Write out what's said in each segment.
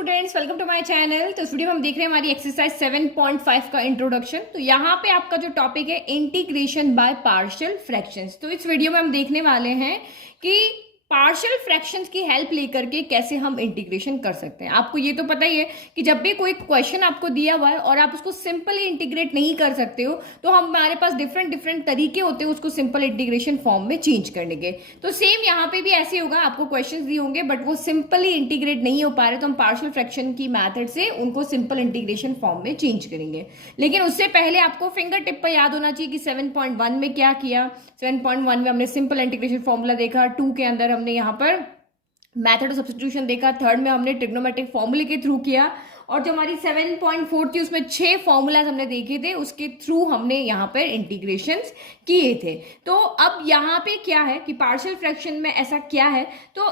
Students, welcome to my channel. तो इस video में हम देख रहे हैं हमारी एक्सरसाइज 7.5 का इंट्रोडक्शन। तो यहाँ पे आपका जो टॉपिक है इंटीग्रेशन बाय पार्शियल फ्रैक्शंस। तो इस वीडियो में हम देखने वाले हैं कि पार्शियल फ्रैक्शंस की हेल्प लेकर के कैसे हम इंटीग्रेशन कर सकते हैं। आपको ये तो पता ही है कि जब भी कोई क्वेश्चन आपको दिया हुआ है और आप उसको सिंपली इंटीग्रेट नहीं कर सकते हो तो हमारे पास डिफरेंट तरीके होते हैं उसको सिंपल इंटीग्रेशन फॉर्म में चेंज करने के। तो सेम यहाँ पे भी ऐसे होगा, आपको क्वेश्चंस दिए होंगे बट वो सिंपली इंटीग्रेट नहीं हो पा रहे तो हम पार्शियल फ्रैक्शन की मैथड से उनको सिंपल इंटीग्रेशन फॉर्म में चेंज करेंगे। लेकिन उससे पहले आपको फिंगर टिप पर याद होना चाहिए कि 7.1 में क्या किया। 7.1 में हमने सिंपल इंटीग्रेशन फॉर्मूला देखा, 2 के अंदर हमने यहाँ पर मेथड ऑफ सब्स्टिट्यूशन देखा, थर्ड में हमने ट्रिग्नोमेट्रिक फॉर्मूले के थ्रू किया और जो हमारी 7.4 थी उसमें 6 फॉर्मूलाज हमने देखे थे, उसके थ्रू हमने यहाँ पर इंटीग्रेशंस किए थे। तो अब यहाँ पे क्या है कि पार्शियल फ्रैक्शन में ऐसा क्या है, तो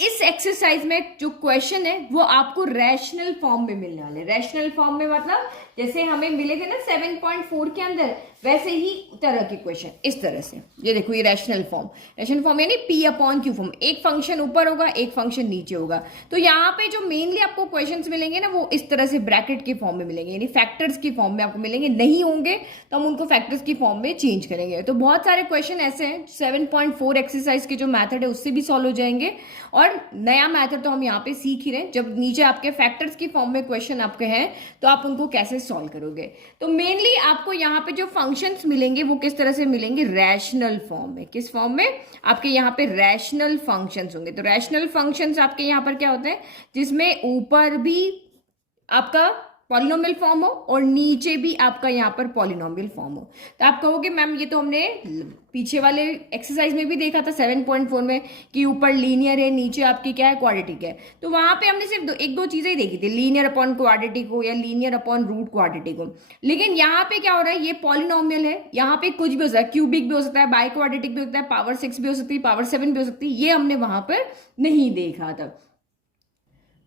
इस एक्सरसाइज में जो क्वेश्चन है वो आपको रैशनल फॉर्म में मिलने वाले। रैशनल फॉर्म में मतलब जैसे हमें मिले थे ना 7.4 के अंदर, वैसे ही तरह के क्वेश्चन इस तरह से। ये देखो, ये रैशनल फॉर्म यानी P/Q फॉर्म, एक फंक्शन ऊपर होगा एक फंक्शन नीचे होगा। तो यहाँ पे जो मेनली आपको क्वेश्चंस मिलेंगे ना वो इस तरह से ब्रैकेट के फॉर्म में मिलेंगे, यानी फैक्टर्स की फॉर्म में आपको मिलेंगे। नहीं होंगे तो हम उनको फैक्टर्स की फॉर्म में चेंज करेंगे। तो बहुत सारे क्वेश्चन ऐसे हैं 7.4 एक्सरसाइज के जो मैथड है उससे भी सॉल्व हो जाएंगे और नया मैथड तो हम यहाँ पे सीख ही रहे हैं। जब नीचे आपके फैक्टर्स की फॉर्म में क्वेश्चन आपके हैं तो आप उनको कैसे सॉल्व करोगे। तो मेनली आपको यहाँ पे जो फंक्शंस मिलेंगे वो किस तरह से मिलेंगे, रैशनल फॉर्म में। किस फॉर्म में? आपके यहाँ पे रैशनल फंक्शंस होंगे। तो रैशनल फंक्शंस आपके यहाँ पर क्या होते हैं, जिसमें ऊपर भी आपका पॉलिनोमियल फॉर्म हो और नीचे भी आपका यहाँ पर पॉलिनोमियल फॉर्म हो। तो आप कहोगे मैम ये तो हमने पीछे वाले एक्सरसाइज में भी देखा था 7.4 में कि ऊपर लीनियर है, नीचे आपकी क्या है, क्वाड्रेटिक है। तो वहां पे हमने सिर्फ एक दो चीजें ही देखी थी, लीनियर अपॉन क्वाड्रेटिक हो या लीनियर अपॉन रूट क्वाड्रेटिक हो। लेकिन यहाँ पे क्या हो रहा है, ये पॉलिनोमियल है, यहाँ पे कुछ भी हो सकता है, क्यूबिक भी हो सकता है, बाई क्वाड्रेटिक भी हो सकता है, पावर 6 भी हो सकती है, पावर 7 भी हो सकती है। ये हमने वहां पर नहीं देखा था।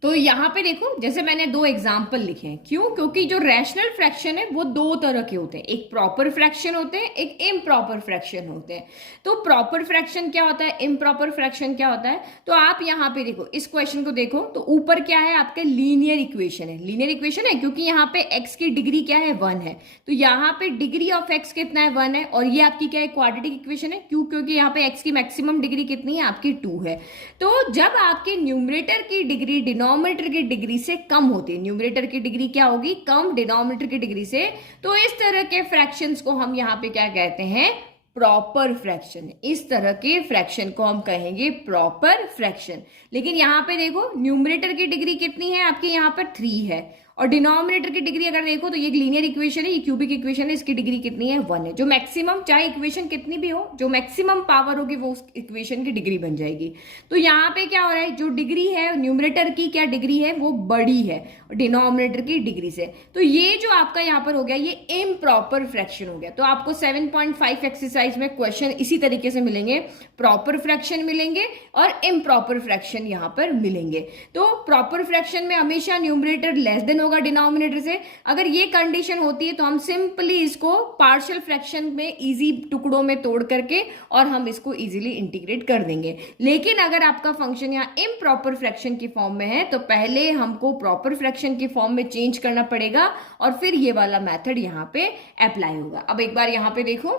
तो यहाँ पे देखो, जैसे मैंने 2 एग्जाम्पल लिखे हैं। क्यों? क्योंकि जो रैशनल फ्रैक्शन है वो 2 तरह के होते हैं, एक प्रॉपर फ्रैक्शन होते हैं, एक इम्प्रॉपर फ्रैक्शन होते हैं। तो प्रॉपर फ्रैक्शन क्या होता है, इम्प्रॉपर फ्रैक्शन क्या होता है, तो आप यहाँ पे देखो, इस क्वेश्चन को देखो तो ऊपर क्या है, आपके लीनियर इक्वेशन है। लीनियर इक्वेशन है क्योंकि यहाँ पे x की डिग्री क्या है, 1 है। तो यहाँ पे डिग्री ऑफ x कितना है, 1 है। और ये आपकी क्या है, क्वाड्रेटिक इक्वेशन है। क्यों? क्योंकि यहाँ पे x की मैक्सिमम डिग्री कितनी है, आपकी 2 है। तो जब आपके न्यूमरेटर की डिग्री डिनोमिनेटर की डिग्री से कम होती है, न्यूमरेटर की डिग्री क्या होगी, कम डिनोमिनेटर की डिग्री से, तो इस तरह के फ्रैक्शंस को हम यहाँ पे क्या कहते हैं, प्रॉपर फ्रैक्शन। इस तरह के फ्रैक्शन को हम कहेंगे प्रॉपर फ्रैक्शन। लेकिन यहाँ पे देखो, न्यूमरेटर की डिग्री कितनी है आपकी, यहाँ पर 3 है और डिनोमिनेटर की डिग्री अगर देखो तो ये लीनियर इक्वेशन है, ये क्यूबिक इक्वेशन है, इसकी डिग्री कितनी है, 1 है। जो मैक्सिमम, चाहे इक्वेशन कितनी भी हो, जो मैक्सिमम पावर होगी वो उस इक्वेशन की डिग्री बन जाएगी। तो यहाँ पे क्या हो रहा है, जो डिग्री है न्यूमरेटर की क्या डिग्री है, वो बड़ी है डिनोमिनेटर की डिग्री से। तो ये जो आपका यहाँ पर हो गया, ये इम्प्रॉपर फ्रैक्शन हो गया। तो आपको 7.5 एक्सरसाइज में क्वेश्चन इसी तरीके से मिलेंगे, प्रॉपर फ्रैक्शन मिलेंगे और इम्प्रॉपर फ्रैक्शन यहाँ पर मिलेंगे। तो प्रॉपर फ्रैक्शन में हमेशा न्यूमरेटर लेस देन होगा डिनोमिनेटर से। अगर ये कंडीशन होती है तो हम सिंपली इसको पार्शियल फ्रैक्शन में इजी टुकड़ों में तोड़ करके और हम इसको इजीली इंटीग्रेट कर देंगे। लेकिन अगर आपका फंक्शन यहाँ इम्प्रॉपर फ्रैक्शन की फॉर्म में है तो पहले हमको प्रॉपर फ्रैक्शन की फॉर्म में चेंज करना पड़ेगा और फिर ये वाला मेथड यहाँ पे अप्लाई होगा। अब एक बार यहाँ पे देखो,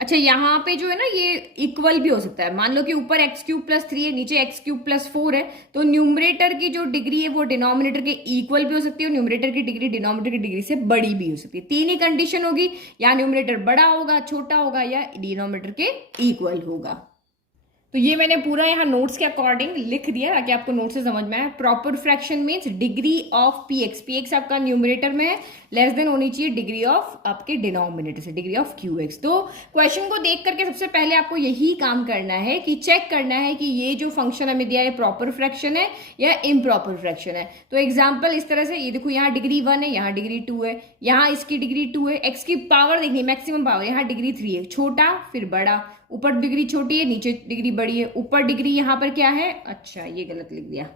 अच्छा यहाँ पे जो है ना ये इक्वल भी हो सकता है। मान लो कि ऊपर x³ + 3 है, नीचे x³ + 4 है, तो न्यूमरेटर की जो डिग्री है वो डिनोमिनेटर के इक्वल भी हो सकती है और न्यूमरेटर की डिग्री डिनोमिनेटर की डिग्री से बड़ी भी हो सकती है। 3 ही कंडीशन होगी, या न्यूमरेटर बड़ा होगा, छोटा होगा, या डिनोमिनेटर के इक्वल होगा। तो ये मैंने पूरा यहाँ नोट्स के अकॉर्डिंग लिख दिया ताकि आपको नोट से समझ में आए। Proper fraction means degree of px आपका न्यूमरेटर में है, लेस देन होनी चाहिए डिग्री ऑफ आपके डिनोमिनेटर से, डिग्री ऑफ qx। तो क्वेश्चन को देख करके सबसे पहले आपको यही काम करना है कि चेक करना है कि ये जो फंक्शन हमें दिया है प्रॉपर फ्रैक्शन है या इम्प्रॉपर फ्रैक्शन है। तो एग्जाम्पल इस तरह से, ये देखो यहाँ डिग्री 1 है, यहाँ डिग्री 2 है, यहाँ इसकी डिग्री 2 है, x की पावर देखनी मैक्सिमम पावर, यहाँ डिग्री 3 है, छोटा फिर बड़ा, ऊपर डिग्री छोटी है, नीचे डिग्री बड़ी है, ऊपर डिग्री यहाँ पर क्या है, अच्छा ये गलत लिख दिया,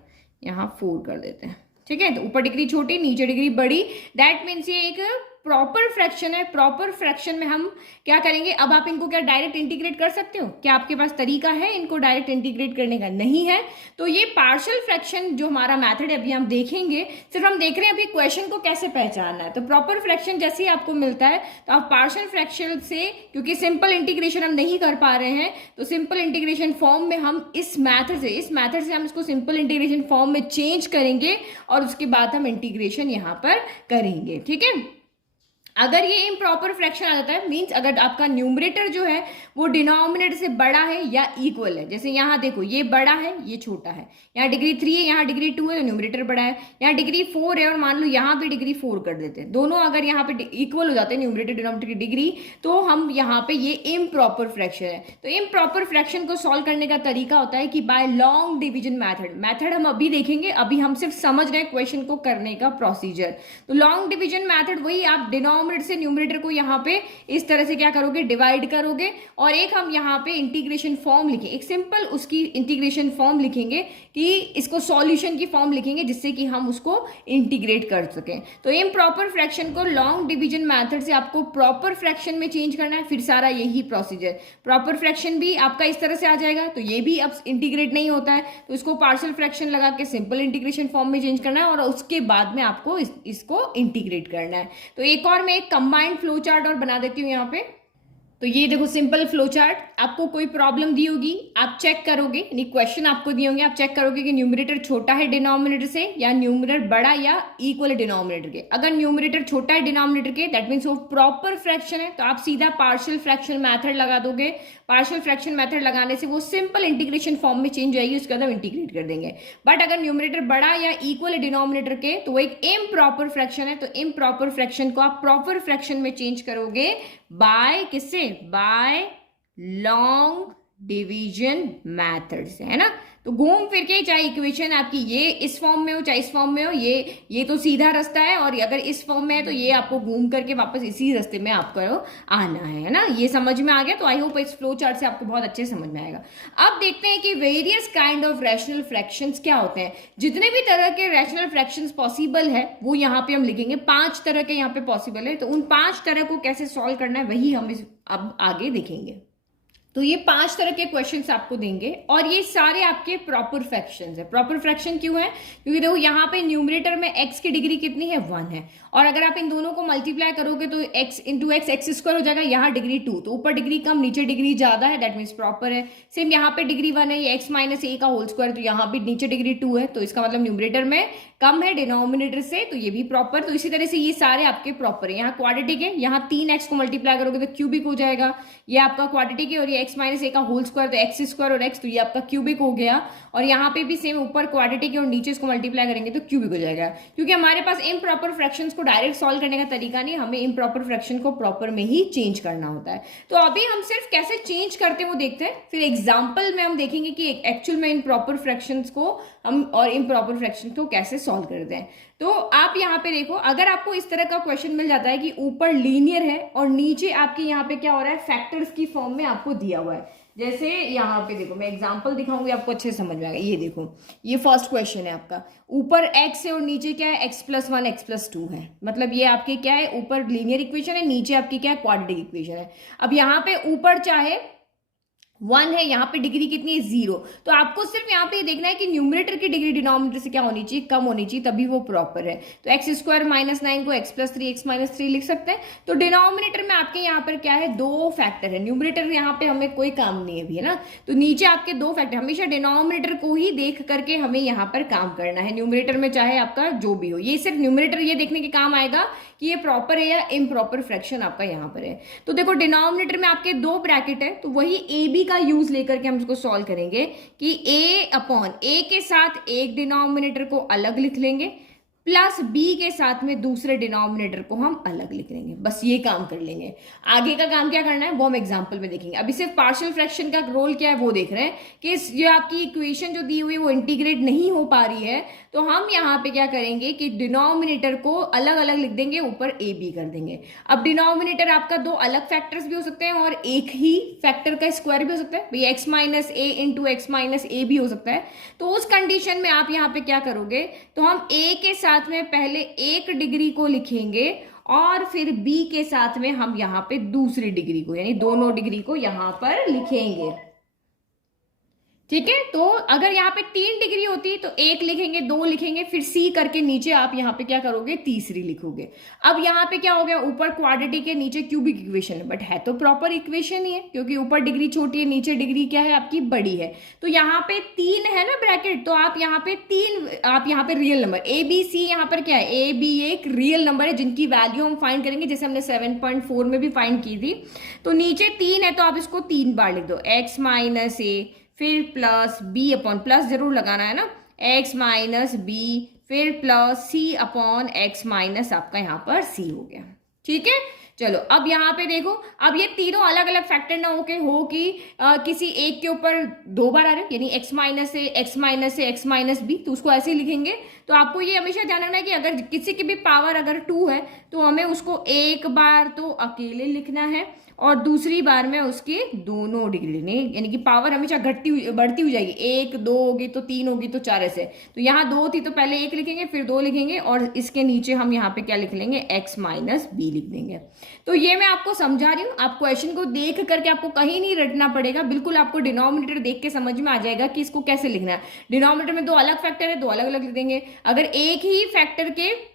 यहाँ 4 कर देते हैं, ठीक है। तो ऊपर डिग्री छोटी, नीचे डिग्री बड़ी, दैट मीन्स ये एक प्रॉपर फ्रैक्शन है, प्रॉपर फ्रैक्शन में हम क्या करेंगे, अब आप इनको क्या डायरेक्ट इंटीग्रेट कर सकते हो? क्या आपके पास तरीका है इनको डायरेक्ट इंटीग्रेट करने का? नहीं है। तो ये पार्शियल फ्रैक्शन जो हमारा मेथड है अभी हम देखेंगे, सिर्फ हम देख रहे हैं अभी क्वेश्चन को कैसे पहचानना है। तो प्रॉपर फ्रैक्शन जैसे ही आपको मिलता है तो आप पार्शियल फ्रैक्शन से, क्योंकि सिंपल इंटीग्रेशन हम नहीं कर पा रहे हैं, तो सिंपल इंटीग्रेशन फॉर्म में हम इस मैथड से हम इसको सिंपल इंटीग्रेशन फॉर्म में चेंज करेंगे और उसके बाद हम इंटीग्रेशन यहां पर करेंगे। ठीक है, अगर ये इम्प्रॉपर फ्रैक्शन आ जाता है, मींस अगर आपका न्यूमरेटर जो है वो डिनोमिनेटर से बड़ा है या इक्वल है, जैसे यहाँ देखो ये बड़ा है ये छोटा है, यहाँ डिग्री 3 है यहाँ डिग्री 2 है तो न्यूमरेटर बड़ा है, यहाँ डिग्री 4 है और मान लो यहाँ पे डिग्री 4 कर देते हैं, दोनों अगर यहाँ पे इक्वल हो जाते हैं न्यूमरेटर डिनोमिनेटर की डिग्री, तो हम यहाँ पे ये इम्प्रॉपर फ्रैक्शन है। तो इम्प्रॉपर फ्रैक्शन को सॉल्व करने का तरीका होता है कि बाय लॉन्ग डिवीजन मैथड हम अभी देखेंगे, अभी हम सिर्फ समझ रहे हैं क्वेश्चन को करने का प्रोसीजर। तो लॉन्ग डिवीजन मैथड वही, आप डिनोमिनेटर से न्यूमरेटर को यहाँ पे इस तरह से क्या करोगे, डिवाइड करोगे, और एक हम यहाँ पे इंटीग्रेशन फॉर्म लिखेंगे, एक सिंपल उसकी इंटीग्रेशन फॉर्म लिखेंगे कि इसको सॉल्यूशन की फॉर्म लिखेंगे जिससे कि हम उसको इंटीग्रेट कर सकें। तो इम्प्रॉपर फ्रैक्शन को लॉन्ग डिवीजन मेथड से आपको प्रॉपर फ्रैक्शन में चेंज करना है, फिर सारा यही प्रोसीजर। प्रॉपर फ्रैक्शन भी आपका इस तरह से आ जाएगा, तो ये भी अब इंटीग्रेट नहीं होता है, तो इसको पार्शियल फ्रैक्शन लगा के सिंपल इंटीग्रेशन फॉर्म में चेंज करना है और उसके बाद में आपको इसको इंटीग्रेट करना है। तो एक और मैं एक कंबाइंड फ्लो चार्ट और बना देती हूँ यहाँ पे। तो ये देखो सिंपल फ्लो चार्ट, आपको कोई प्रॉब्लम दी होगी, आप चेक करोगे, यानी क्वेश्चन आपको दिए होंगे, आप चेक करोगे कि न्यूमरेटर छोटा है डिनोमिनेटर से या न्यूमरेटर बड़ा या इक्वल है डिनोमिनेटर के। अगर न्यूमरेटर छोटा है डिनोमिनेटर के, दैट मीन्स वो प्रॉपर फ्रैक्शन है, तो आप सीधा पार्शियल फ्रैक्शन मेथड लगा दोगे। पार्शियल फ्रैक्शन मेथड लगाने से वो सिंपल इंटीग्रेशन फॉर्म में चेंज जाएगी, उसके बाद हम इंटीग्रेट कर देंगे। बट अगर न्यूमरेटर बड़ा या इक्वल है डिनोमिनेटर के, तो वो एक इम्प्रॉपर फ्रैक्शन है, तो इम्प्रॉपर फ्रैक्शन को आप प्रॉपर फ्रैक्शन में चेंज करोगे बाय किससे, बाय लॉन्ग डिवीजन मैथड से, है ना। तो घूम फिर के चाहे इक्वेशन आपकी ये इस फॉर्म में हो चाहे इस फॉर्म में हो, ये तो सीधा रास्ता है, और अगर इस फॉर्म में है तो ये आपको घूम करके वापस इसी रास्ते में आपको आना है ना। ये समझ में आ गया? तो आई होप इस फ्लो चार्ट से आपको बहुत अच्छे समझ में आएगा। अब देखते हैं कि various kind of rational fractions क्या होते हैं। जितने भी तरह के रैशनल फ्रैक्शंस पॉसिबल है वो यहाँ पे हम लिखेंगे, 5 तरह के यहाँ पे पॉसिबल है, तो उन 5 तरह को कैसे सॉल्व करना है वही हम अब आगे देखेंगे। तो ये 5 तरह के क्वेश्चंस आपको देंगे और ये सारे आपके प्रॉपर फ्रैक्शंस है। प्रॉपर फ्रैक्शन क्यों है? क्योंकि देखो यहाँ पे न्यूमरेटर में x की डिग्री कितनी है, 1 है, और अगर आप इन दोनों को मल्टीप्लाई करोगे तो x इंटू एक्स स्क्वायर हो जाएगा। यहाँ डिग्री 2, तो ऊपर डिग्री कम नीचे डिग्री ज्यादा है, दैट मीन्स प्रॉपर है। सेम यहाँ पे डिग्री 1 है, ये x माइनस ए का होल स्क्वायर, तो यहाँ भी नीचे डिग्री 2 है, तो इसका मतलब न्यूमरेटर में कम है डिनोमिनेटर से, तो ये भी प्रॉपर। तो इसी तरह से ये सारे आपके प्रॉपर है। यहाँ क्वाड्रेटिक है, यहाँ 3x को मल्टीप्लाई करोगे तो क्यूबिक हो जाएगा, ये आपका क्वाड्रेटिक है, और ये x माइनस ए का होल स्क्वायर तो एक्स स्क्वायर और x, तो ये आपका क्यूबिक हो गया। और यहाँ पे भी सेम, ऊपर क्वाड्रेटिक है और नीचे इसको मल्टीप्लाई करेंगे तो क्यूबिक हो जाएगा। क्योंकि हमारे पास इम्प्रॉपर फ्रैक्शंस को डायरेक्ट सॉल्व करने का तरीका नहीं, हमें इम्प्रॉपर फ्रैक्शन को प्रॉपर में ही चेंज करना होता है। तो अभी हम सिर्फ कैसे चेंज करते हैं वो देखते हैं, फिर एग्जाम्पल में हम देखेंगे कि एक्चुअल में इम्प्रॉपर फ्रैक्शंस को हम और इम्प्रॉपर फ्रैक्शन को कैसे सॉल्व करते हैं। तो आप यहाँ पे देखो, अगर आपको इस तरह का क्वेश्चन मिल जाता है कि ऊपर लीनियर है और नीचे आपके यहाँ पे क्या हो रहा है, फैक्टर्स की फॉर्म में आपको दिया हुआ है। जैसे यहाँ पे देखो, मैं एग्जांपल दिखाऊंगी आपको अच्छे से समझ में आएगा। ये देखो, ये फर्स्ट क्वेश्चन है आपका, ऊपर x है और नीचे क्या है, x प्लस 1 x प्लस 2 है। मतलब ये आपके क्या है, ऊपर लीनियर इक्वेशन है, नीचे आपकी क्या है, क्वाड्रेटिक इक्वेशन है। अब यहाँ पे ऊपर चाहे 1 है, यहाँ पे डिग्री कितनी है, 0, तो आपको सिर्फ यहाँ पे ये देखना है कि न्यूमरेटर की डिग्री डिनोमिनेटर से क्या होनी चाहिए, कम होनी चाहिए, तभी वो प्रॉपर है। तो एक्स स्क्वायर माइनस 9 को x प्लस 3 x माइनस 3 लिख सकते हैं। तो डिनोमिनेटर में आपके यहाँ पर क्या है, 2 फैक्टर है, न्यूमरेटर यहाँ पे हमें कोई काम नहीं है भी, है ना। तो नीचे आपके 2 फैक्टर, हमेशा डिनोमिनेटर को ही देख करके हमें यहाँ पर काम करना है। न्यूमरेटर में चाहे आपका जो भी हो, ये सिर्फ न्यूमरेटर ये देखने के काम आएगा कि ये प्रॉपर है या इम्प्रॉपर फ्रैक्शन आपका यहाँ पर है। तो देखो, डिनोमिनेटर में आपके 2 ब्रैकेट है, तो वही ए बी का यूज लेकर के हम इसको सॉल्व करेंगे कि a अपॉन a के साथ एक डिनोमिनेटर को अलग लिख लेंगे, प्लस b के साथ में दूसरे डिनोमिनेटर को हम अलग लिख लेंगे। बस ये काम कर लेंगे। आगे का काम क्या करना है वो हम एग्जांपल में देखेंगे। अभी सिर्फ पार्शियल फ्रैक्शन का रोल क्या है वो देख रहे हैं कि जो आपकी इक्वेशन जो दी हुई है वो इंटीग्रेट नहीं हो पा रही है, तो हम यहाँ पे क्या करेंगे कि डिनोमिनेटर को अलग अलग लिख देंगे, ऊपर ए बी कर देंगे। अब डिनोमिनेटर आपका 2 अलग फैक्टर्स भी हो सकते हैं और एक ही फैक्टर का स्क्वायर भी हो सकता है, भाई एक्स माइनस ए इंटू एक्स माइनस ए भी हो सकता है। तो उस कंडीशन में आप यहाँ पे क्या करोगे, तो हम ए के साथ में पहले 1 डिग्री को लिखेंगे और फिर b के साथ में हम यहाँ पे दूसरी डिग्री को यानी दोनों डिग्री को यहाँ पर लिखेंगे। ठीक है, तो अगर यहाँ पे 3 डिग्री होती तो 1 लिखेंगे, 2 लिखेंगे, फिर सी करके नीचे आप यहाँ पे क्या करोगे, तीसरी लिखोगे। अब यहाँ पे क्या हो गया, ऊपर क्वाड्रेटिक है, नीचे क्यूबिक इक्वेशन है, बट है तो प्रॉपर इक्वेशन ही है, क्योंकि ऊपर डिग्री छोटी है, नीचे डिग्री क्या है आपकी बड़ी है। तो यहाँ पे 3 है ना ब्रैकेट, तो आप यहाँ पे 3, आप यहाँ पे real number A B C, यहाँ पर क्या है, ए बी एक रियल नंबर है जिनकी वैल्यू हम फाइंड करेंगे, जैसे हमने 7.4 में भी फाइंड की थी। तो नीचे 3 है तो आप इसको 3 बार लिख दो, x माइनस ए, फिर प्लस बी अपॉन, प्लस जरूर लगाना है ना, x माइनस बी, फिर प्लस सी अपॉन एक्स माइनस आपका यहाँ पर सी हो गया। ठीक है, चलो अब यहाँ पे देखो, अब ये तीनों अलग अलग फैक्टर ना हो कि किसी एक के ऊपर 2 बार आ रहे, यानी x माइनस से x माइनस से x माइनस बी, तो उसको ऐसे ही लिखेंगे। तो आपको ये हमेशा ध्यान रखना है कि अगर किसी की भी पावर अगर 2 है तो हमें उसको एक बार तो अकेले लिखना है और दूसरी बार में उसके दोनों डिग्री लेने, यानी कि पावर हमेशा बढ़ती हुई जाएगी, 1 2 होगी तो 3 होगी तो 4 ऐसे। तो यहाँ 2 थी तो पहले 1 लिखेंगे, फिर 2 लिखेंगे और इसके नीचे हम यहाँ पे क्या लिख लेंगे, x माइनस बी लिख देंगे। तो ये मैं आपको समझा रही हूँ, आप क्वेश्चन को देख करके आपको कहीं नहीं रटना पड़ेगा, बिल्कुल आपको डिनोमिनेटर देख के समझ में आ जाएगा कि इसको कैसे लिखना है। डिनोमिनेटर में 2 अलग फैक्टर है, 2 अलग अलग लिख देंगे। अगर एक ही फैक्टर के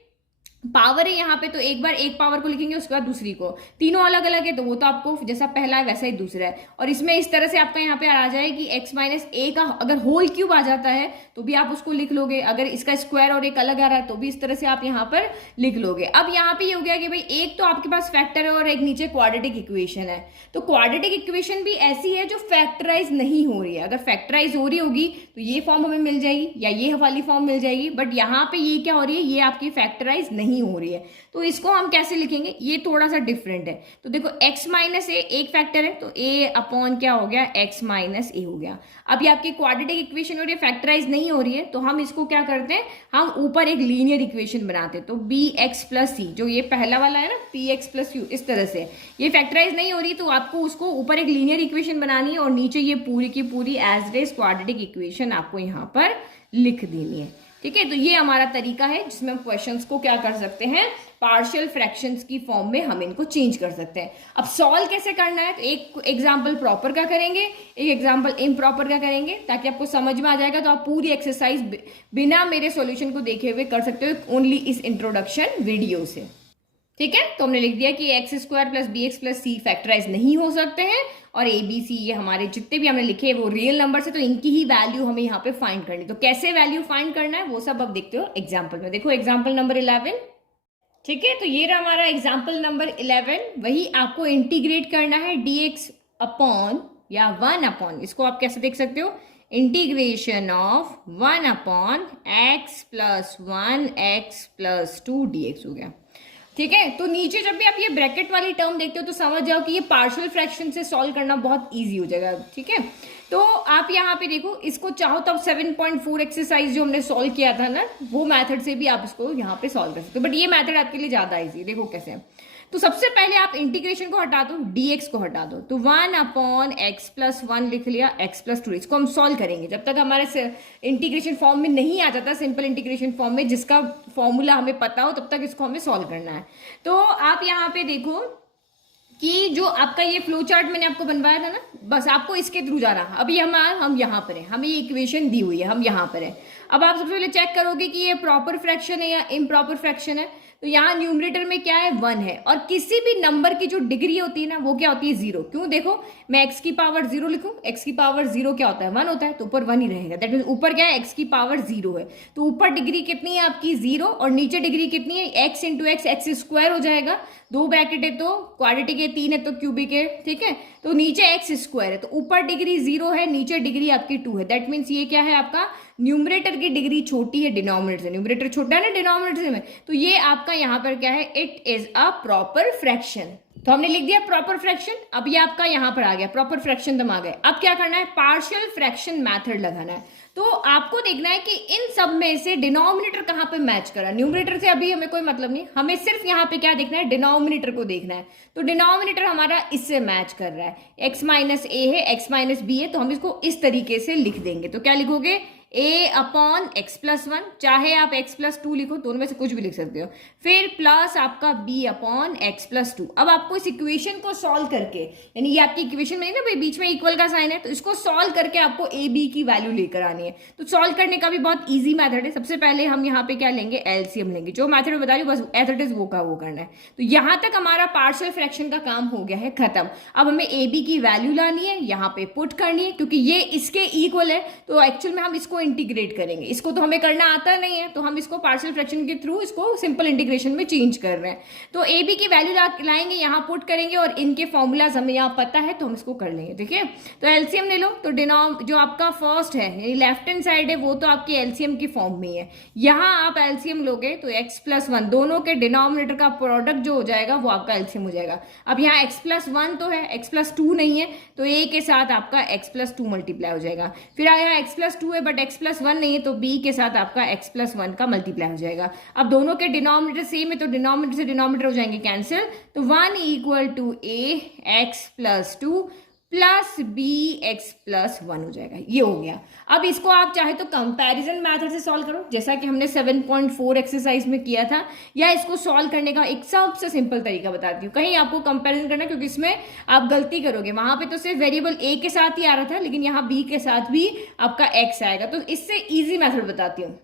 पावर है यहाँ पे तो एक बार एक पावर को लिखेंगे, उसके बाद दूसरी को। तीनों अलग अलग है तो वो तो आपको जैसा पहला है वैसा ही दूसरा है। और इसमें इस तरह से आपका यहाँ पे आ जाए कि x माइनस ए का अगर होल क्यूब आ जाता है तो भी आप उसको लिख लोगे, अगर इसका स्क्वायर और एक अलग आ रहा है तो भी इस तरह से आप यहाँ पर लिख लोगे। अब यहाँ पे ये हो गया कि भाई एक तो आपके पास फैक्टर है और एक नीचे क्वाड्रेटिक इक्वेशन है। तो क्वाड्रेटिक इक्वेशन भी ऐसी है जो फैक्टराइज नहीं हो रही है, अगर फैक्टराइज हो रही होगी तो ये फॉर्म हमें मिल जाएगी या ये वाली फॉर्म मिल जाएगी, बट यहाँ पे ये क्या हो रही है, ये आपकी फैक्टराइज नहीं हो रही है। तो इसको हम कैसे लिखेंगे, ये थोड़ा सा डिफरेंट है। तो देखो x माइनस ए एक फैक्टर है तो a अपॉन क्या हो गया, x माइनस ए हो गया। अब ये आपकी क्वाड्रेटिक इक्वेशन और ये फैक्टराइज नहीं हो रही है तो हम इसको क्या करते हैं, हम ऊपर एक लीनियर इक्वेशन बनाते हैं। तो bx प्लस सी, जो ये पहला वाला है ना px प्लस यू, इस तरह से ये फैक्टराइज नहीं हो रही तो आपको उसको ऊपर एक लीनियर इक्वेशन बनानी है और नीचे ये पूरी की पूरी as it is quadratic equation आपको यहाँ पर लिख देनी है। ठीक है, तो ये हमारा तरीका है जिसमें हम क्वेश्चंस को क्या कर सकते हैं, पार्शियल फ्रैक्शंस की फॉर्म में हम इनको चेंज कर सकते हैं। अब सॉल्व कैसे करना है, तो एक एग्जांपल प्रॉपर का करेंगे, एक एग्जांपल इम्प्रॉपर का करेंगे, ताकि आपको समझ में आ जाएगा। तो आप पूरी एक्सरसाइज बिना मेरे सॉल्यूशन को देखे हुए कर सकते हो, ओनली इस इंट्रोडक्शन वीडियो से। ठीक है, तो हमने लिख दिया कि x square plus B x plus c factorise नहीं हो सकते हैं और ए बी सी ये हमारे जितने भी हमने लिखे वो रियल नंबर से, तो इनकी ही वैल्यू हमें यहाँ पे फाइंड करनी। तो कैसे वैल्यू फाइंड करना है वो सब अब देखते हो एग्जाम्पल में। देखो एग्जाम्पल नंबर 11। ठीक है, तो ये रहा हमारा एग्जाम्पल नंबर 11। वही आपको इंटीग्रेट करना है dx अपॉन या 1 अपॉन, इसको आप कैसे देख सकते हो, integration of 1 upon x plus 1 x plus 2 dx हो गया। ठीक है, तो नीचे जब भी आप ये ब्रैकेट वाली टर्म देखते हो तो समझ जाओ कि ये पार्शियल फ्रैक्शन से सॉल्व करना बहुत इजी हो जाएगा। ठीक है, तो आप यहाँ पे देखो, इसको चाहो तो आप 7.4 एक्सरसाइज जो हमने सॉल्व किया था ना, वो मेथड से भी आप इसको यहाँ पे सॉल्व कर सकते हो, बट ये मेथड आपके लिए ज्यादा इजी है। देखो कैसे, तो सबसे पहले आप इंटीग्रेशन को हटा दो, dx को हटा दो, तो 1 अपॉन एक्स प्लस 1 लिख लिया, x प्लस 2। इसको हम सॉल्व करेंगे जब तक हमारे इंटीग्रेशन फॉर्म में नहीं आ जाता, सिंपल इंटीग्रेशन फॉर्म में जिसका फॉर्मूला हमें पता हो, तब तक इसको हमें सॉल्व करना है। तो आप यहाँ पे देखो कि जो आपका ये फ्लो चार्ट मैंने आपको बनवाया था ना, बस आपको इसके थ्रू जाना। अभी हम यहाँ पर हैं, हमें ये इक्वेशन दी हुई है, हम यहाँ पर हैं। अब आप सबसे पहले चेक करोगे कि ये प्रॉपर फ्रैक्शन है या इम्प्रॉपर फ्रैक्शन है। तो यहाँ न्यूमरेटर में क्या है, 1 है, और किसी भी नंबर की जो डिग्री होती है ना वो क्या होती है, 0। क्यों, देखो मैं x की पावर 0 लिखूं, x की पावर 0 क्या होता है, 1 होता है, तो ऊपर 1 ही रहेगा। दैट मीन ऊपर क्या है, x की पावर 0 है, तो ऊपर डिग्री कितनी है आपकी 0, और नीचे डिग्री कितनी है, x into x, x square हो जाएगा। 2 ब्रैकेट है तो क्वाड्रेटिक है, 3 है तो क्यूबिक है। ठीक है, तो नीचे एक्स स्क्वायर है, तो ऊपर डिग्री 0 है, नीचे डिग्री आपकी 2 है। दैट मीन्स ये क्या है, आपका न्यूमरेटर की डिग्री छोटी है डिनोमिनेटर से। न्यूमरेटर छोटा है ना डिनोमिनेटर में, तो ये आपका यहाँ पर क्या है, it is a proper fraction. तो हमने लिख दिया प्रॉपर फ्रैक्शन। अब ये आपका यहाँ पर आ गया, प्रॉपर फ्रैक्शन दम आ गए। अब क्या करना है, पार्शियल फ्रैक्शन मेथड लगाना है। तो आपको देखना है कि इन सब में से डिनोमिनेटर कहाँ पे मैच कर रहा है। न्यूमरेटर से अभी हमें कोई मतलब नहीं, हमें सिर्फ यहाँ पे क्या देखना है, डिनोमिनेटर को देखना है। तो डिनोमिनेटर हमारा इससे मैच कर रहा है, x माइनस ए है, x माइनस बी है, तो हम इसको इस तरीके से लिख देंगे। तो क्या लिखोगे, a upon x plus one, चाहे आप x प्लस टू लिखो, दोनों में से कुछ भी लिख सकते हो, फिर प्लस आपका b upon x plus to. अब आपको इस इक्वेशन को सॉल्व करके, यानी ये आपकी इक्वेशन में ना भाई बीच में इक्वल का साइन है, तो इसको सॉल्व करके आपको a b की वैल्यू लेकर आनी है। तो सॉल्व करने का भी बहुत ईजी मैथड है। सबसे पहले हम यहाँ पे क्या लेंगे, एलसीएम लेंगे। जो मैथड मैं बता रही हूँ बस एज इट इज वो का वो करना है। तो यहाँ तक हमारा पार्शियल फ्रैक्शन का काम हो गया है खत्म। अब हमें ए बी की वैल्यू लानी है, यहाँ पे पुट करनी है, क्योंकि ये इसके इक्वल है तो एक्चुअल में हम इसको इंटीग्रेट करेंगे। इसको तो हमें करना आता नहीं है, तो हम इसको पार्शियल फ्रैक्शन के थ्रू इसको सिंपल इंटीग्रेशन में चेंज कर रहे हैं। तो ए बी की वैल्यू लाएंगे, यहाँ पुट करेंगे, और इनके फॉर्मूलाज हमें यहाँ पता है तो हम इसको कर लेंगे। ठीक है, तो एलसीएम ले लो। तो जो आपका फर्स्ट है यानी लेफ्ट हैंड साइड है वो तो आपकी एलसीएम की फॉर्म में है। यहाँ आप एलसीएम लोगे तो एक्स प्लस वन, दोनों के डिनोमिनेटर का प्रोडक्ट जो हो जाएगा वो आपका एलसीएम हो जाएगा। अब यहाँ एक्स प्लस वन तो है, एक्स प्लस टू नहीं है, तो ए के साथ आपका एक्स प्लस टू मल्टीप्लाई हो जाएगा। फिर यहाँ एक्स प्लस टू है बट एक्स प्लस वन नहीं है, तो बी के साथ आपका एक्स प्लस वन का मल्टीप्लाई हो जाएगा। अब दोनों के डिनोमिनेटर सेम है तो डिनोमिनेटर से डिनोमिनेटर हो जाएंगे कैंसिल, तो one equal to A X plus two plus B x plus one हो जाएगा। ये हो गया। अब इसको आप चाहे तो कंपैरिजन मेथड से सॉल्व करो, जैसा कि हमने 7.4 एक्सरसाइज में किया था, या इसको सॉल्व करने का एक सबसे सिंपल तरीका बताती हूँ। कहीं आपको कंपैरिजन करना, क्योंकि इसमें आप गलती करोगे। वहां पे तो सिर्फ वेरिएबल ए के साथ ही आ रहा था, लेकिन यहाँ बी के साथ भी आपका एक्स आएगा। तो इससे ईजी मेथड बताती हूँ।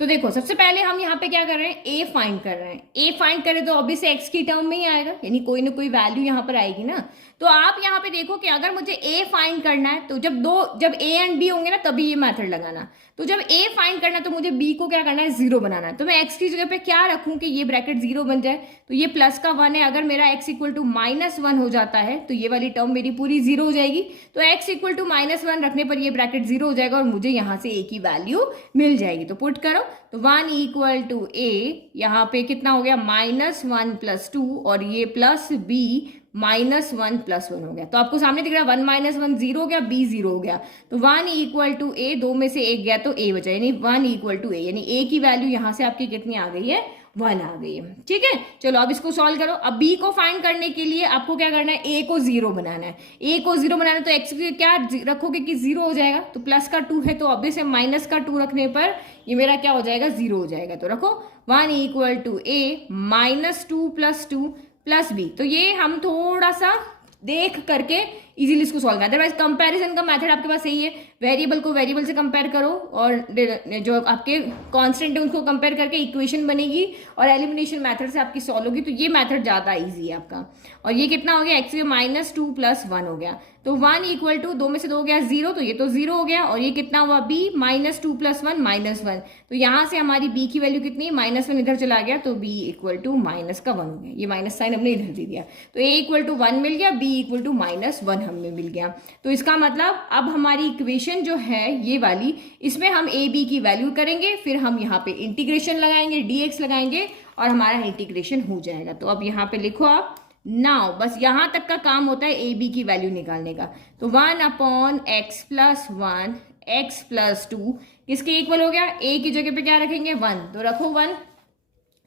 तो देखो, सबसे पहले हम यहाँ पे क्या कर रहे हैं, ए फाइंड कर रहे हैं। ए फाइंड करें तो ऑब्वियसली एक्स की टर्म में ही आएगा, यानी कोई ना कोई वैल्यू यहाँ पर आएगी ना। तो आप यहाँ पे देखो कि अगर मुझे ए फाइंड करना है तो जब ए एंड बी होंगे ना तभी ये मेथड लगाना। तो जब ए फाइंड करना है तो मुझे बी को क्या करना है, जीरो बनाना है। तो मैं एक्स की जगह पे क्या रखूं कि ये ब्रैकेट जीरो बन जाए। तो ये प्लस का वन है, अगर मेरा x equal to minus one हो जाता है तो ये वाली टर्म मेरी पूरी जीरो हो जाएगी। तो x equal to minus one रखने पर ये ब्रैकेट जीरो हो जाएगा और मुझे यहाँ से ए की वैल्यू मिल जाएगी। तो पुट करो, तो वन इक्वल टू ए, यहाँ पे कितना हो गया, माइनस वन प्लस टू, और ये plus b minus one plus one हो गया। तो आपको सामने दिख रहा है वन माइनस वन जीरो हो गया, बी जीरो हो गया। तो वन इक्वल टू ए, दो में से एक गया तो ए बचा, यानी वन इक्वल टू ए, यानी ए की वैल्यू यहाँ से आपकी कितनी आ गई है, वन आ गई है। ठीक है, चलो अब इसको सॉल्व करो। अब बी को फाइंड करने के लिए आपको क्या करना है, ए को जीरो बनाना है। ए को जीरो बनाना है तो एक्स क्या रखोगे कि जीरो हो जाएगा। तो प्लस का टू है तो ऑब्वियस है माइनस का टू रखने पर ये मेरा क्या हो जाएगा, जीरो हो जाएगा। तो रखो one equal to a minus two plus two plus b. तो ये हम थोड़ा सा देख करके इजीली इसको सॉल्व करें। अदरवाइज कंपैरिजन का मेथड आपके पास सही है, वेरिएबल को वेरिएबल से कंपेयर करो और जो आपके कांस्टेंट है उनको कंपेयर करके इक्वेशन बनेगी और एलिमिनेशन मेथड से आपकी सॉल्व होगी। तो ये मेथड ज़्यादा इजी है आपका। और ये कितना हो गया, x minus two plus one हो गया। तो वन इक्वल टू, दो में से दो हो गया जीरो, तो ये तो जीरो हो गया। और ये कितना हुआ, b minus two plus one minus one. तो यहाँ से हमारी बी की वैल्यू कितनी है, माइनस वन इधर चला गया तो बी इक्वल टू माइनस का वन हो गया। ये माइनस साइन हमने इधर दे दिया तो ए इक्वल टू वन मिल गया, b equal to minus one हमें मिल गया। तो इसका मतलब अब हमारी इक्वेशन जो है ये वाली, इसमें हम ए बी की वैल्यू करेंगे, फिर हम यहाँ पे इंटीग्रेशन लगाएंगे, dx लगाएंगे और हमारा इंटीग्रेशन हो जाएगा। तो अब यहाँ पे लिखो आप नाउ, बस यहाँ तक का काम होता है ए बी की वैल्यू निकालने का। तो one upon x plus one x plus to किसके इक्वल हो गया, ए की जगह पे क्या रखेंगे, वन, तो रखो वन।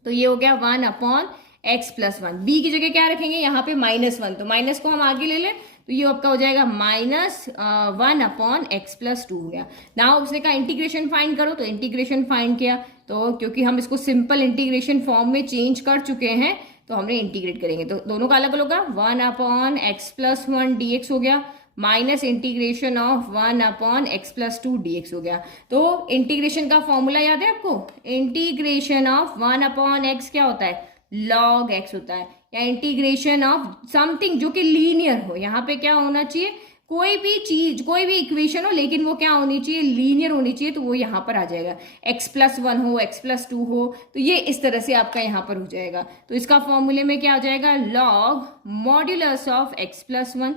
तो ये हो गया one upon x plus one. B की जगह क्या रखेंगे, यहाँ पे माइनस वन, तो माइनस को हम आगे ले लें तो ये आपका हो जाएगा minus one upon x plus to हो गया। नाउ उसने कहा इंटीग्रेशन फाइंड करो, तो इंटीग्रेशन फाइंड किया। तो क्योंकि हम इसको सिंपल इंटीग्रेशन फॉर्म में चेंज कर चुके हैं तो हमने इंटीग्रेट करेंगे, तो दोनों का अलग अलग होगा। One upon x plus one D x हो गया minus integration of one upon x plus to D x हो गया। तो इंटीग्रेशन का फॉर्मूला याद है आपको, integration of one upon x क्या होता है, लॉग एक्स होता है, या इंटीग्रेशन ऑफ समथिंग जो कि लीनियर हो। यहाँ पे क्या होना चाहिए, कोई भी चीज, कोई भी इक्वेशन हो लेकिन वो क्या होनी चाहिए, लीनियर होनी चाहिए। तो वो यहाँ पर आ जाएगा, एक्स प्लस वन हो, एक्स प्लस टू हो, तो ये इस तरह से आपका यहाँ पर हो जाएगा। तो इसका फॉर्मूले में क्या हो जाएगा, log modulus of x plus one,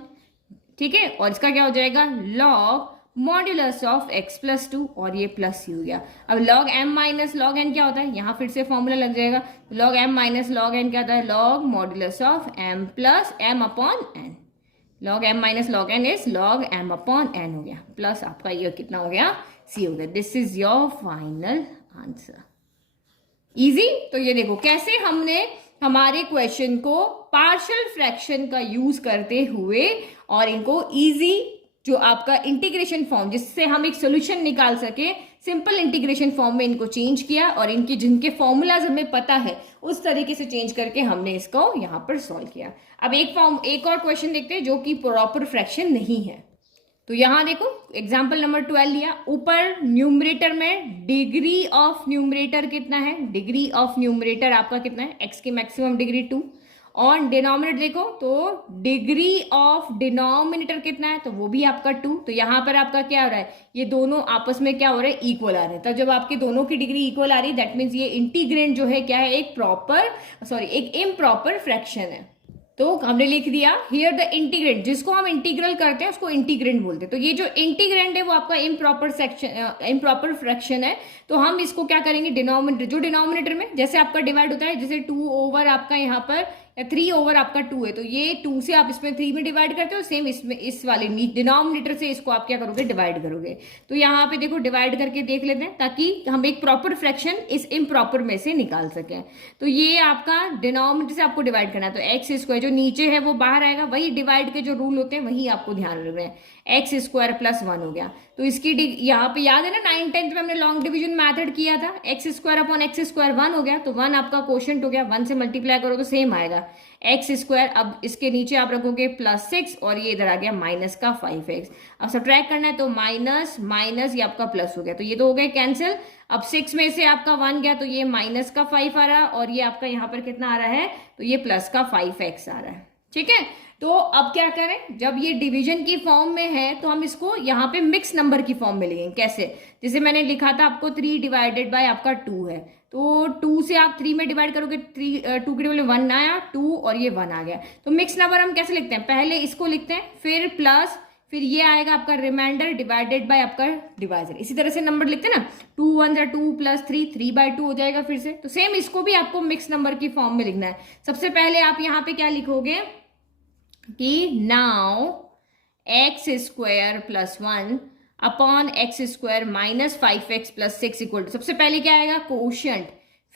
ठीक है, और इसका क्या हो जाएगा, log modulus of x plus two, और ये प्लस ही हो गया। अब log m minus log n क्या होता है, यहाँ फिर से फॉर्मूला लग जाएगा। Log m minus log n क्या होता है, log modulus of m plus m upon n. Log m minus log n is log m upon N हो गया, प्लस आपका ये कितना हो गया, सी हो गया। This is your final answer. Easy. तो ये देखो कैसे हमने हमारे क्वेश्चन को पार्शियल फ्रैक्शन का यूज करते हुए और इनको इजी जो आपका इंटीग्रेशन फॉर्म जिससे हम एक सोल्यूशन निकाल सके सिंपल इंटीग्रेशन फॉर्म में इनको चेंज किया और इनके जिनके फॉर्मूलाज हमें पता है उस तरीके से चेंज करके हमने इसको यहाँ पर सॉल्व किया। अब एक और क्वेश्चन देखते हैं जो कि प्रॉपर फ्रैक्शन नहीं है। तो यहाँ देखो एग्जाम्पल नंबर 12 लिया, ऊपर न्यूमरेटर में डिग्री ऑफ न्यूमरेटर कितना है, डिग्री ऑफ न्यूमरेटर आपका कितना है, x की मैक्सिमम डिग्री 2, और डिनोमिनेटर देखो तो डिग्री ऑफ डिनोमिनेटर कितना है, तो वो भी आपका 2। तो यहाँ पर आपका क्या हो रहा है, ये दोनों आपस में क्या हो रहा है, इक्वल आ रहे हैं। तब जब आपके दोनों की डिग्री इक्वल आ रही है दैट मीन्स ये इंटीग्रेंड जो है क्या है, एक इम्प्रॉपर फ्रैक्शन है। तो हमने लिख दिया हियर द इंटीग्रेंड, जिसको हम इंटीग्रल करते हैं उसको इंटीग्रेंड बोलते हैं। तो ये जो इंटीग्रेंड है वो आपका इम्प्रॉपर फ्रैक्शन है। तो हम इसको क्या करेंगे, डिनोमिनेटर में जैसे आपका डिवाइड होता है, जैसे 2 ओवर आपका यहाँ पर 3 ओवर आपका 2 है, तो ये 2 से आप इसमें 3 में डिवाइड करते हो, सेम इसमें इस वाले डिनोमिनेटर से इसको आप क्या करोगे, डिवाइड करोगे। तो यहाँ पे देखो डिवाइड करके देख लेते हैं ताकि हम एक प्रॉपर फ्रैक्शन इस इम्प्रॉपर में से निकाल सकें। तो ये आपका डिनोमिनेटर से आपको डिवाइड करना है, तो एक्स स्क्वायर जो नीचे है वो बाहर आएगा, वही डिवाइड के जो रूल होते हैं वही आपको ध्यान रखना है। एक्स स्क्वायर प्लस 1 हो गया, तो इसकी यहाँ पे याद है ना 9th 10th में हमने लॉन्ग डिवीजन मेथड किया था, x square upon x square 1 हो गया, तो 1 आपका क्वोशंट हो गया, 1 से मल्टीप्लाई करो तो सेम आएगा एक्स स्क्वायर। अब इसके नीचे आप रखोगे +6 और ये इधर आ गया माइनस का 5x। अब सब्ट्रैक्ट करना है तो माइनस माइनस ये आपका प्लस हो गया, तो ये तो हो गया कैंसिल। अब 6 में से आपका 1 गया तो ये माइनस का 5 आ रहा, और ये आपका यहाँ पर कितना आ रहा है, तो ये प्लस का 5x आ रहा है। ठीक है, तो अब क्या करें, जब ये डिवीजन की फॉर्म में है तो हम इसको यहाँ पे मिक्स नंबर की फॉर्म में लिखेंगे। कैसे, जैसे मैंने लिखा था आपको 3 डिवाइडेड बाय आपका 2 है, तो 2 से आप 3 में डिवाइड करोगे, 2 के टेबल में 1 आया, 2 और ये 1 आ गया। तो मिक्स नंबर हम कैसे लिखते हैं, पहले इसको लिखते हैं, फिर प्लस, फिर ये आएगा आपका रिमाइंडर डिवाइडेड बाय आपका डिवाइजर। इसी तरह से नंबर लिखते हैं ना, 2 1 2 प्लस 3 3/2 हो जाएगा फिर से। तो सेम इसको भी आपको मिक्स नंबर की फॉर्म में लिखना है। सबसे पहले आप यहाँ पे क्या लिखोगे कि now x square plus 1 upon x square minus 5x plus 6 equal to, सबसे पहले क्या आएगा कोशंट,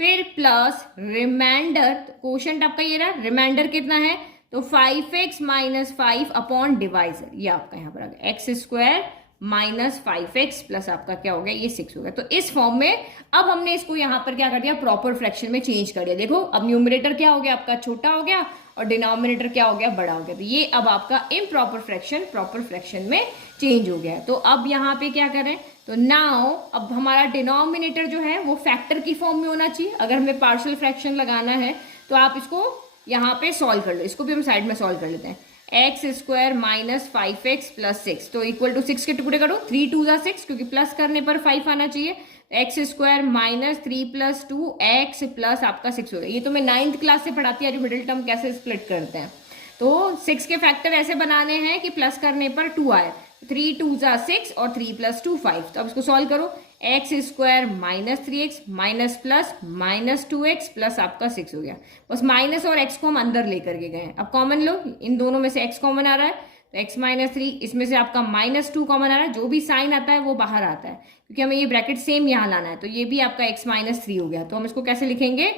फिर प्लस रिमाइंडर, कोशंट आपका ये रहा, रिमाइंडर कितना है तो 5x माइनस 5 अपॉन डिवाइजर, ये आपका यहाँ पर आ गया x square minus 5x plus आपका क्या हो गया, ये 6 हो गया। तो इस फॉर्म में अब हमने इसको यहाँ पर क्या कर दिया, प्रॉपर फ्रैक्शन में चेंज कर दिया। देखो अब न्यूमरेटर क्या हो गया आपका छोटा हो गया और डिनोमिनेटर क्या हो गया, बड़ा हो गया। तो ये अब आपका इम्प्रॉपर फ्रैक्शन प्रॉपर फ्रैक्शन में चेंज हो गया। तो अब यहाँ पे क्या करें, तो नाउ अब हमारा डिनोमिनेटर जो है वो फैक्टर की फॉर्म में होना चाहिए। अगर हमें पार्शियल फ्रैक्शन लगाना है तो आप इसको यहाँ पे सॉल्व कर लो, इसको भी हम साइड में सॉल्व कर लेते हैं। X square minus 5x plus 6, तो इक्वल टू 6 के टुकड़े करो, 3 2 6, क्योंकि प्लस करने पर 5 आना चाहिए। X square minus 3 plus 2 x plus आपका 6 हो गया। ये तो मैं 9th क्लास से पढ़ाती है जो मिडिल टर्म कैसे स्प्लिट करते हैं। तो 6 के फैक्टर ऐसे बनाने हैं कि प्लस करने पर 2 आए, 3 2 6 और 3 प्लस 2 5। तो अब इसको सॉल्व करो, x square minus 3x minus plus minus 2x plus आपका 6 हो गया। बस माइनस और x को हम अंदर लेकर के गए। अब कॉमन लो, इन दोनों में से x कॉमन आ रहा है तो x माइनस 3, इसमें से आपका माइनस 2 कॉमन आ रहा है, जो भी साइन आता है वो बाहर आता है क्योंकि हमें ये ब्रैकेट सेम यहाँ लाना है। तो ये भी आपका x माइनस 3 हो गया। तो हम इसको कैसे लिखेंगे,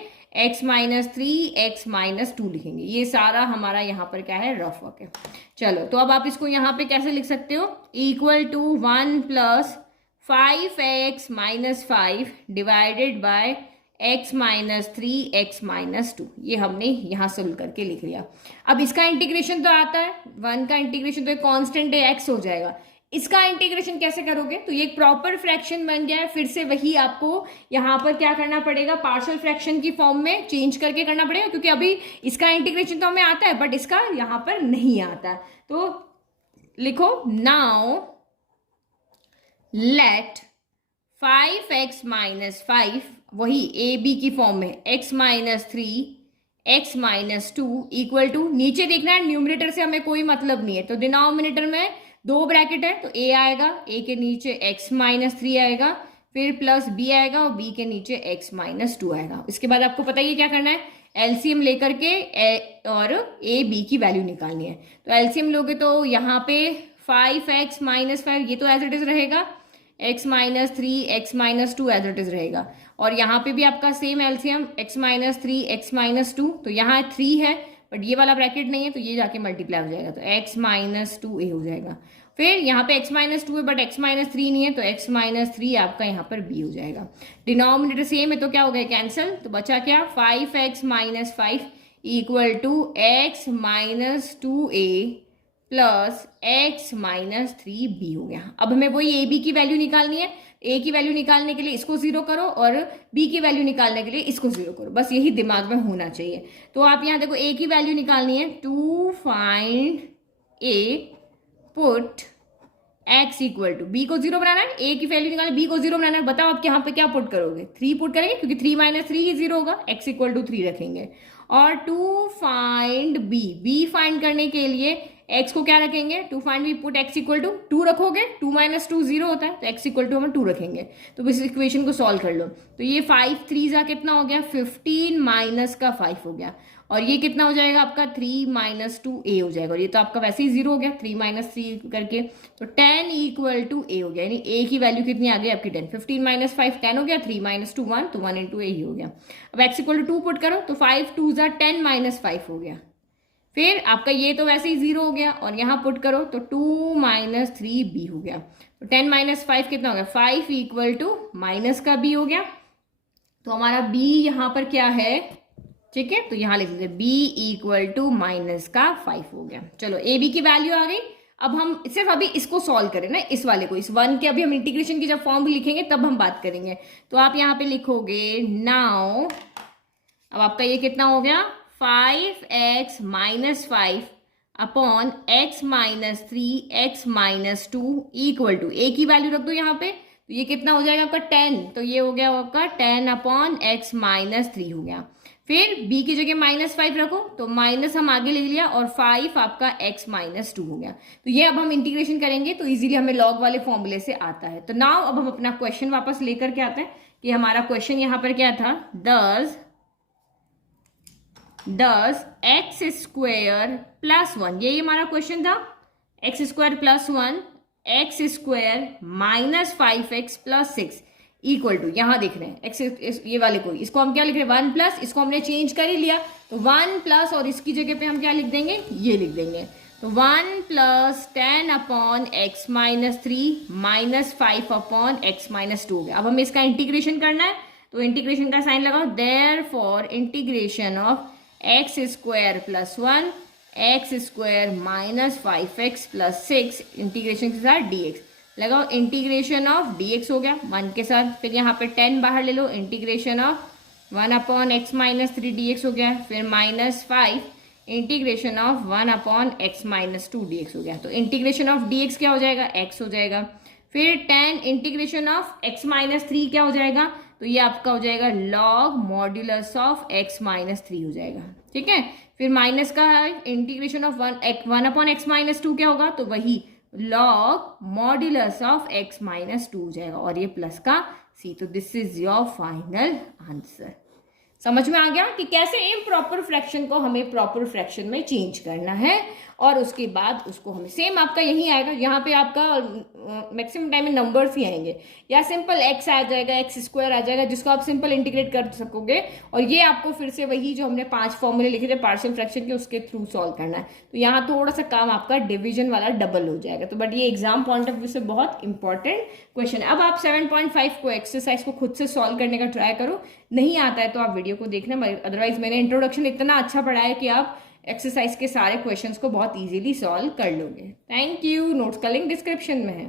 x माइनस 3 x माइनस 2 लिखेंगे। ये सारा हमारा यहाँ पर क्या है, रफ वर्क है। चलो तो अब आप इसको यहाँ पे कैसे लिख सकते हो, equal to 1 plus 5x minus 5 divided by x minus 3 x minus 2। ये हमने यहाँ सोल्व करके लिख लिया। अब इसका इंटीग्रेशन तो आता है, 1 का इंटीग्रेशन तो एक कांस्टेंट है x हो जाएगा। इसका इंटीग्रेशन कैसे करोगे, तो ये एक प्रॉपर फ्रैक्शन बन गया है। फिर से वही आपको यहाँ पर क्या करना पड़ेगा, पार्शियल फ्रैक्शन की फॉर्म में चेंज करके करना पड़ेगा, क्योंकि अभी इसका इंटीग्रेशन तो हमें आता है बट इसका यहाँ पर नहीं आता। तो लिखो नाउ लेट 5x माइनस 5, वही ए बी की फॉर्म में, x minus 3 x minus 2 equal to, नीचे देखना है न्यूमरेटर से हमें कोई मतलब नहीं है, तो डिनोमिनेटर में 2 ब्रैकेट है तो a आएगा, a के नीचे x माइनस 3 आएगा, फिर प्लस b आएगा और b के नीचे x माइनस 2 आएगा। इसके बाद आपको पता ही क्या करना है, एलसीएम लेकर के और a b की वैल्यू निकालनी है। तो एलसीएम लोगे तो यहाँ पे 5x माइनस 5 ये तो एज इट इज रहेगा, x minus 3 x minus 2 as it is रहेगा, और यहाँ पे भी आपका same LCM x minus 3 x minus 2, तो यहाँ 3 है बट ये वाला ब्रैकेट नहीं है तो ये जाके मल्टीप्लाई हो जाएगा, तो x माइनस 2a हो जाएगा। फिर यहाँ पे x माइनस 2 है बट x माइनस 3 नहीं है, तो x माइनस 3 आपका यहाँ पर b हो जाएगा। डिनोमिनेटर सेम है तो क्या हो गया, कैंसिल। तो बचा क्या, 5x minus 5 equal to x minus 2a plus x minus 3b हो गया। अब हमें वही a b की वैल्यू निकालनी है। a की वैल्यू निकालने के लिए इसको जीरो करो और b की वैल्यू निकालने के लिए इसको जीरो करो, बस यही दिमाग में होना चाहिए। तो आप यहाँ देखो a की वैल्यू निकालनी है, to find a put x equal to, b को जीरो बनाना है, a की वैल्यू निकालना, b को जीरो बनाना है। बताओ आप यहाँ पे क्या पुट करोगे, 3 पुट करेंगे क्योंकि 3 माइनस 3 ही जीरो होगा, x इक्वल टू 3 रखेंगे। और टू फाइंड b फाइंड करने के लिए x को क्या रखेंगे, to find b put x equal to 2 रखोगे, 2 माइनस 2 जीरो होता है, तो x इक्वल टू हम 2 रखेंगे। तो इस इक्वेशन को सॉल्व कर लो, तो ये 5 3 जा कितना हो गया, 15 माइनस का 5 हो गया, और ये कितना हो जाएगा आपका 3 माइनस 2a हो जाएगा, और ये तो आपका वैसे ही जीरो हो गया 3 माइनस 3 करके, तो 10 इक्वल टू a हो गया, यानी a की वैल्यू कितनी आ गई आपकी 10। 15 माइनस 5 10 हो गया, 3 माइनस 2 1, तो 1 इंटू a ही हो गया। अब x इक्वल टू 2 पुट करो, तो 5 2 जा 10 माइनस 5 हो गया। फिर आपका ये तो वैसे ही जीरो हो गया, और यहाँ पुट करो तो 2 माइनस 3b हो गया। तो 10 माइनस 5 कितना हो गया, 5 इक्वल टू माइनस का b हो गया। तो हमारा b यहाँ पर क्या है, ठीक है, तो यहाँ लिख लेते b इक्वल टू माइनस का 5 हो गया। चलो a b की वैल्यू आ गई। अब हम सिर्फ अभी इसको सॉल्व करें ना, इस वाले को, इस 1 के अभी हम इंटीग्रेशन की जब फॉर्म लिखेंगे तब हम बात करेंगे। तो आप यहाँ पे लिखोगे नाउ, अब आपका ये कितना हो गया, 5x minus 5 upon x minus 3 x minus 2 equal to, a की वैल्यू रख दो यहाँ पे, तो ये कितना हो जाएगा आपका 10, तो ये हो गया आपका 10 अपॉन x माइनस 3 हो गया। फिर b की जगह माइनस 5 रखो, तो माइनस हम आगे लिख लिया, और 5 आपका x माइनस 2 हो गया। तो ये अब हम इंटीग्रेशन करेंगे तो इजीली हमें लॉग वाले फॉर्मूले से आता है। तो नाउ अब हम अपना क्वेश्चन वापस लेकर के आते हैं कि हमारा क्वेश्चन यहाँ पर क्या था, does x स्क्वायर प्लस 1, ये हमारा क्वेश्चन था, x square plus 1 x square minus 5x plus 6 equal to, यहाँ देख रहे हैं x, ये वाले को, इसको हम क्या लिख रहे हैं 1 प्लस, इसको हमने चेंज कर ही लिया, तो 1 प्लस, और इसकी जगह पे हम क्या लिख देंगे, ये लिख देंगे, तो 1 plus 10 upon x minus 3 minus 5 upon x minus 2 हो गया। अब हमें इसका इंटीग्रेशन करना है, तो इंटीग्रेशन का साइन लगाओ, therefore integration of x square plus 1 x square minus 5x plus 6 integration के साथ dx लगाओ, इंटीग्रेशन ऑफ dx हो गया 1 के साथ। फिर यहाँ पे 10 बाहर ले लो, integration of 1 upon x minus 3 dx हो गया। फिर minus 5 integration of 1 upon x minus 2 dx हो गया। तो इंटीग्रेशन ऑफ dx क्या हो जाएगा, x हो जाएगा। फिर 10 इंटीग्रेशन ऑफ x माइनस 3 क्या हो जाएगा, तो ये आपका हो जाएगा log modulus of x minus 3 हो जाएगा, ठीक है। फिर माइनस का integration of 1 upon x minus 2 क्या होगा, तो वही log modulus of x minus 2 हो जाएगा, और ये प्लस का c। तो this is your final answer. समझ में आ गया कि कैसे इम्प्रॉपर फ्रैक्शन को हमें प्रॉपर फ्रैक्शन में चेंज करना है, और उसके बाद उसको हमें सेम आपका यही आएगा, यहाँ पे आपका मैक्सिमम टाइम में नंबर्स ही आएंगे, या सिंपल x आ जाएगा, x स्क्वायर आ जाएगा, जिसको आप सिंपल इंटीग्रेट कर सकोगे, और ये आपको फिर से वही जो हमने 5 फॉर्मूले लिखे थे पार्शियल फ्रैक्शन के, उसके थ्रू सॉल्व करना है। तो यहाँ थोड़ा सा काम आपका डिवीजन वाला डबल हो जाएगा। तो बट ये एग्जाम पॉइंट ऑफ व्यू से बहुत इंपॉर्टेंट क्वेश्चन है। अब आप 7.5 को एक्सरसाइज को खुद से सॉल्व करने का ट्राई करो, नहीं आता है तो आप वीडियो को देखना, अदरवाइज मैंने इंट्रोडक्शन इतना अच्छा पढ़ाया कि आप एक्सरसाइज के सारे क्वेश्चंस को बहुत इजीली सॉल्व कर लोगे। Thank you. नोट्स का लिंक डिस्क्रिप्शन में है।